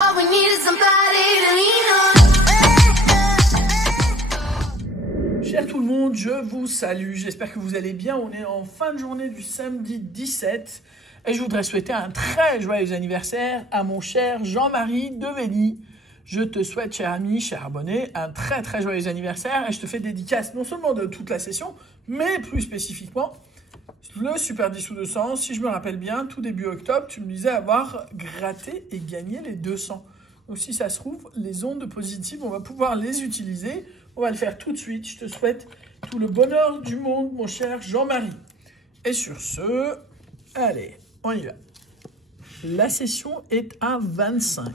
All we need is somebody to lean on. Cher tout le monde, je vous salue, j'espère que vous allez bien. On est en fin de journée du samedi 17 et je voudrais souhaiter un très joyeux anniversaire à mon cher Jean-Marie Develly. Je te souhaite, cher ami, cher abonné, un très très joyeux anniversaire et je te fais dédicace non seulement de toute la session, mais plus spécifiquement le Super 10 ou 200. Si je me rappelle bien, tout début octobre, tu me disais avoir gratté et gagné les 200. Donc si ça se trouve, les ondes positives, on va pouvoir les utiliser. On va le faire tout de suite. Je te souhaite tout le bonheur du monde, mon cher Jean-Marie. Et sur ce, allez, on y va. La session est à 25.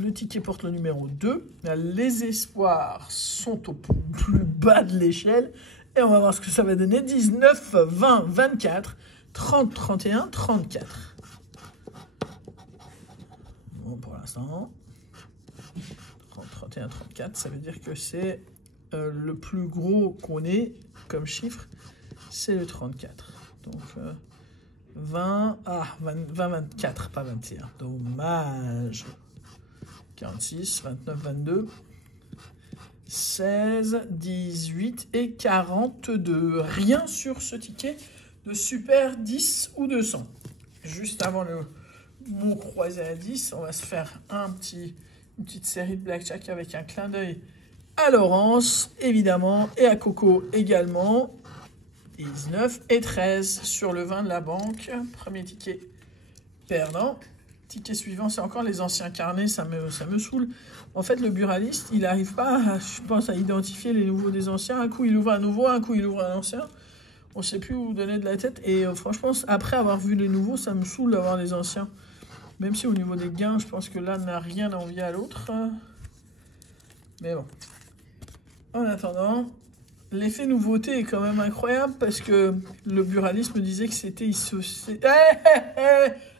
Le ticket porte le numéro 2. Les espoirs sont au plus bas de l'échelle. Et on va voir ce que ça va donner. 19, 20, 24, 30, 31, 34. Bon, pour l'instant, 30, 31, 34, ça veut dire que c'est le plus gros qu'on ait comme chiffre, c'est le 34. Donc, 20, 24, pas 21. Dommage. 46, 29, 22. 16, 18 et 42. Rien sur ce ticket de Super 10 ou 200. Juste avant le mot croisé à 10, on va se faire une petite série de blackjack avec un clin d'œil à Laurence, évidemment, et à Coco également. 19 et 13 sur le 20 de la banque. Premier ticket perdant. Ticket suivant, c'est encore les anciens carnets, ça me saoule. En fait, le buraliste, il n'arrive pas, je pense, à identifier les nouveaux des anciens. Un coup, il ouvre un nouveau, un coup, il ouvre un ancien. On ne sait plus où donner de la tête. Et franchement, après avoir vu les nouveaux, ça me saoule d'avoir les anciens. Même si au niveau des gains, je pense que l'un n'a rien à envier à l'autre. Mais bon. En attendant, l'effet nouveauté est quand même incroyable parce que le buraliste me disait que c'était...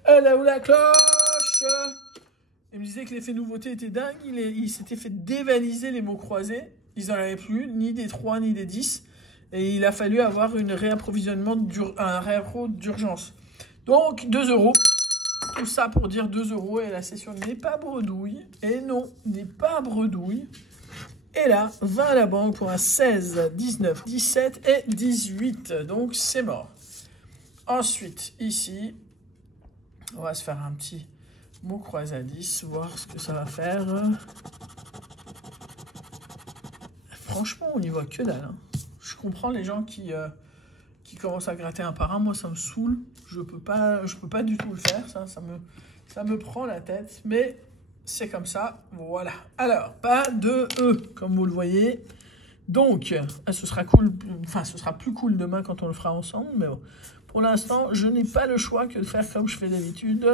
Là où la cloche! Il me disait que l'effet nouveauté était dingue. Il s'était fait dévaliser les mots croisés. Ils n'en avaient plus, ni des 3, ni des 10. Et il a fallu avoir un réappro d'urgence. Donc, 2 €. Tout ça pour dire 2 € et la session n'est pas bredouille. Et non, n'est pas bredouille. Et là, 20 à la banque pour un 16, 19, 17 et 18. Donc, c'est mort. Ensuite, ici... On va se faire un petit mot croisé à 10, voir ce que ça va faire. Franchement, on n'y voit que dalle. Hein. Je comprends les gens qui commencent à gratter un par un. Moi, ça me saoule. Je peux pas du tout le faire. Ça me prend la tête. Mais c'est comme ça. Voilà. Alors, pas de E, comme vous le voyez. Donc, ce sera cool. Enfin, ce sera plus cool demain quand on le fera ensemble. Mais bon. Pour l'instant, je n'ai pas le choix que de faire comme je fais d'habitude.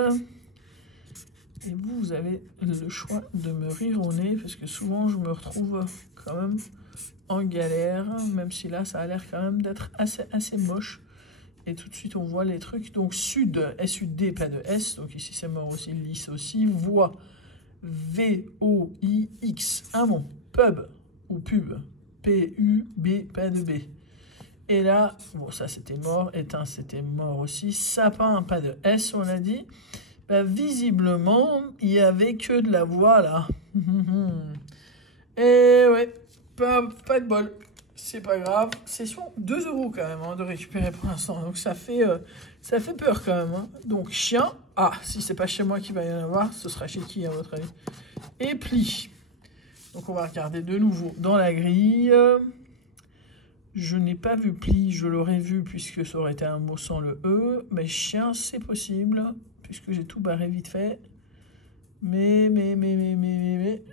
Et vous avez le choix de me rire au nez, parce que souvent, je me retrouve quand même en galère, même si là, ça a l'air quand même d'être assez moche. Et tout de suite, on voit les trucs. Donc, sud, S-U-D, pas de S. Donc ici, c'est mort aussi, lisse aussi. Voix, V-O-I-X. Un mot, pub ou pub. P-U-B, pas de B. Et là, bon, ça c'était mort, éteint c'était mort aussi, sapin, pas de S, on a dit. Ben, visiblement, il n'y avait que de la voix là. Et ouais, pas de bol, c'est pas grave. C'est sur 2 € quand même de récupérer pour l'instant, donc ça fait peur quand même. Hein. Donc chien, si c'est pas chez moi qu'il va y en avoir, ce sera chez qui à votre avis? Et pli. Donc on va regarder de nouveau dans la grille. Je n'ai pas vu pli, je l'aurais vu puisque ça aurait été un mot sans le E. Mais chien, c'est possible, puisque j'ai tout barré vite fait. Mais,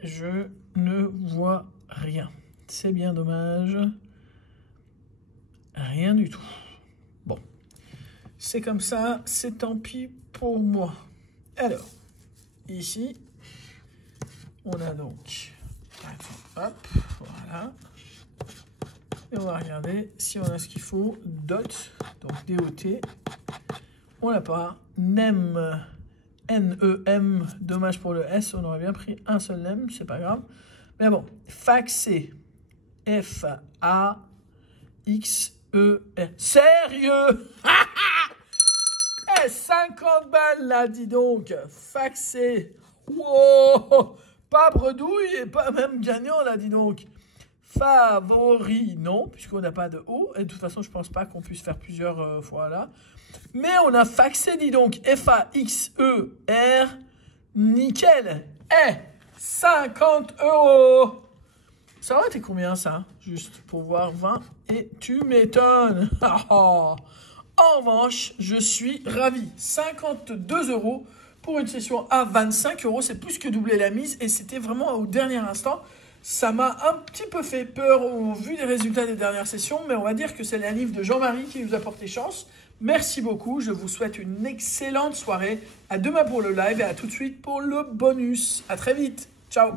je ne vois rien. C'est bien dommage. Rien du tout. Bon, c'est comme ça, c'est tant pis pour moi. Alors, ici, on a donc... Hop, voilà. Et on va regarder si on a ce qu'il faut. Dot, donc DOT. On l'a pas. NEM, N-E-M. Dommage pour le S, on aurait bien pris un seul NEM, c'est pas grave. Mais bon, faxé. F-A-X-E-R. Sérieux? 50 balles là, dis donc. Faxé. Wow, pas bredouille et pas même gagnant là, dis donc. Favori, non, puisqu'on n'a pas de O. Et de toute façon, je pense pas qu'on puisse faire plusieurs fois là. Mais on a faxé, dis donc. F-A-X-E-R. Nickel. 50 €. Ça aurait été combien ça? Juste pour voir 20. Et tu m'étonnes. En revanche, je suis ravi. 52 € pour une session à 25 €. C'est plus que doubler la mise. Et c'était vraiment au dernier instant. Ça m'a un petit peu fait peur au vu des résultats des dernières sessions. Mais on va dire que c'est la livre de Jean-Marie qui nous a porté chance. Merci beaucoup. Je vous souhaite une excellente soirée. À demain pour le live et à tout de suite pour le bonus. À très vite. Ciao.